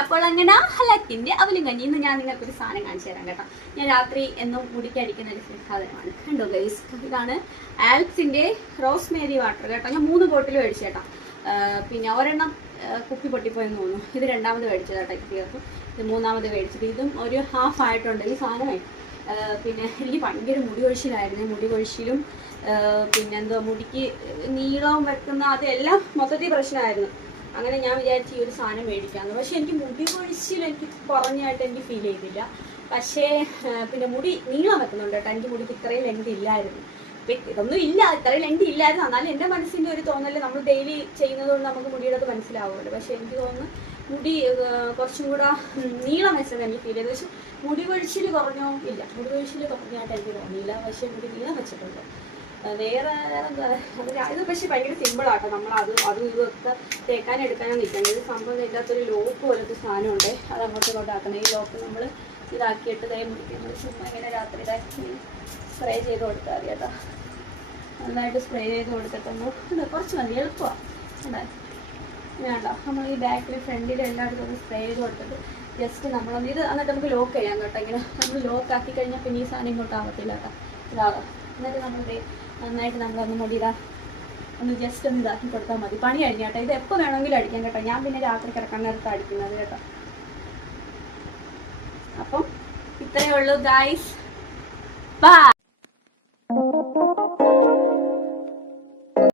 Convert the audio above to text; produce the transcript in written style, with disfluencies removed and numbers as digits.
അപ്പോൾ അങ്ങനെ ഹലക്കിന്റെ അവലും കഞ്ഞി ഇന്ന് ഞാൻ നിങ്ങൾക്കൊരു സാധനം കാണിച്ചു തരാം കേട്ടോ. ഞാൻ രാത്രി എന്നും മുടിക്കടിക്കുന്ന ഒരു സാധനമാണ്. കണ്ടോ ഗൈസ്, ഇതാണ് ആൽപ്സിന്റെ റോസ്മേരി വാട്ടർ കേട്ടോ. ഞാൻ 3 ബോട്ടിൽ മേടിച്ചു കേട്ടോ. പിന്നെ ഒരെണ്ണം കുപ്പി പൊട്ടിപ്പോയെന്ന് തോന്നുന്നു. ഇത് 2ാമത് മേടിച്ചത് കേട്ടോ. തീർത്തും ഇത് 3ാമത് മേടിച്ചത്. ഇതും ഒരു ഹാഫ് ആയിട്ടുണ്ട് ഈ സാധനമേ. പിന്നെ എനിക്ക് ഭയങ്കര മുടി കൊഴിച്ചിലായിരുന്നു. മുടി കൊഴിച്ചിലും പിന്നെന്തോ മുടിക്ക് നീളവും വെക്കുന്ന അതെല്ലാം മൊത്തത്തിൽ പ്രശ്നമായിരുന്നു. അങ്ങനെ ഞാൻ വിചാരിച്ചു ഈ ഒരു സാധനം മേടിക്കാമെന്ന്. പക്ഷെ എനിക്ക് മുടി കൊഴിച്ചിൽ എനിക്ക് പറഞ്ഞായിട്ട് എനിക്ക് ഫീൽ ചെയ്തില്ല. പക്ഷേ പിന്നെ മുടി നീളം വെക്കുന്നുണ്ട് കേട്ടോ. എനിക്ക് മുടിക്ക് ഇത്രയും ലെങ്ത് ഇല്ലായിരുന്നു. ഇതൊന്നും ഇല്ല, ഇത്രയും ലെങ്ത് ഇല്ലായിരുന്നു. എന്നാലും എൻ്റെ മനസ്സിൻ്റെ ഒരു തോന്നല് നമ്മൾ ഡെയിലി ചെയ്യുന്നത് കൊണ്ട് നമുക്ക് മുടിയുടെ അത് മനസ്സിലാവുമല്ലോ. പക്ഷെ എനിക്ക് തോന്നുന്നു മുടി കുറച്ചും കൂടെ നീളം വെച്ചത് എനിക്ക് ഫീൽ ചെയ്തു. പക്ഷെ മുടി കൊഴിച്ചിൽ കുറഞ്ഞോ ഇല്ല, മുടി കൊഴിച്ചിൽ കുറഞ്ഞായിട്ട് എനിക്ക് തോന്നിയില്ല. പക്ഷെ മുടി നീളം വെച്ചിട്ടുണ്ട്. വേറെ എന്താ ഇത് പക്ഷെ ഭയങ്കര സിമ്പിളാട്ടോ. നമ്മൾ അതും ഇതൊക്കെ തേക്കാനെടുക്കാനാണ് നിൽക്കുന്നത്. സംഭവം ഇല്ലാത്തൊരു ലോക്ക് പോലത്തെ സാധനമുണ്ട്. അത് അങ്ങോട്ടും ഇങ്ങോട്ട് ആക്കുന്നത്. ഈ ലോക്ക് നമ്മൾ ഇതാക്കിയിട്ട് മുടിക്കുന്നത് ചുമ്മാ ഇങ്ങനെ രാത്രി ഇതാക്കി സ്പ്രേ ചെയ്ത് കൊടുത്താൽ മതി കേട്ടോ. നന്നായിട്ട് സ്പ്രേ ചെയ്ത് കൊടുത്തിട്ടൊന്ന് കുറച്ച് മതി, എളുപ്പമാണ്. വേണ്ട നമ്മൾ ഈ ബാക്കിൽ ഫ്രണ്ടിൽ എല്ലായിടത്തും ഒന്ന് സ്പ്രേ ചെയ്ത് കൊടുത്തിട്ട് ജസ്റ്റ് നമ്മളൊന്ന് ഇത് എന്നിട്ട് നമുക്ക് ലോക്ക് ചെയ്യാം കേട്ടോ. ഇങ്ങനെ നമ്മൾ ലോക്ക് ആക്കി കഴിഞ്ഞാൽ പിന്നെ ഈ സാധനം ഇങ്ങോട്ട് ആവത്തില്ല കേട്ടോ. ഇതാകാം. എന്നിട്ട് നമ്മൾ നന്നായിട്ട് നമ്മളൊന്ന് മുടി ഒന്ന് ജസ്റ്റ് ഒന്ന് ഇതാക്കി കൊടുത്താൽ മതി. പണി കഴിഞ്ഞ കേട്ടോ. ഇത് എപ്പോൾ വേണമെങ്കിലും അടിക്കാം കേട്ടോ. ഞാൻ പിന്നെ രാത്രി കിടക്കാൻ നേരത്ത് അടിക്കുന്നത് കേട്ടോ. അപ്പം ഇത്രയേ ഉള്ളൂ ഗൈസ്. ബൈ.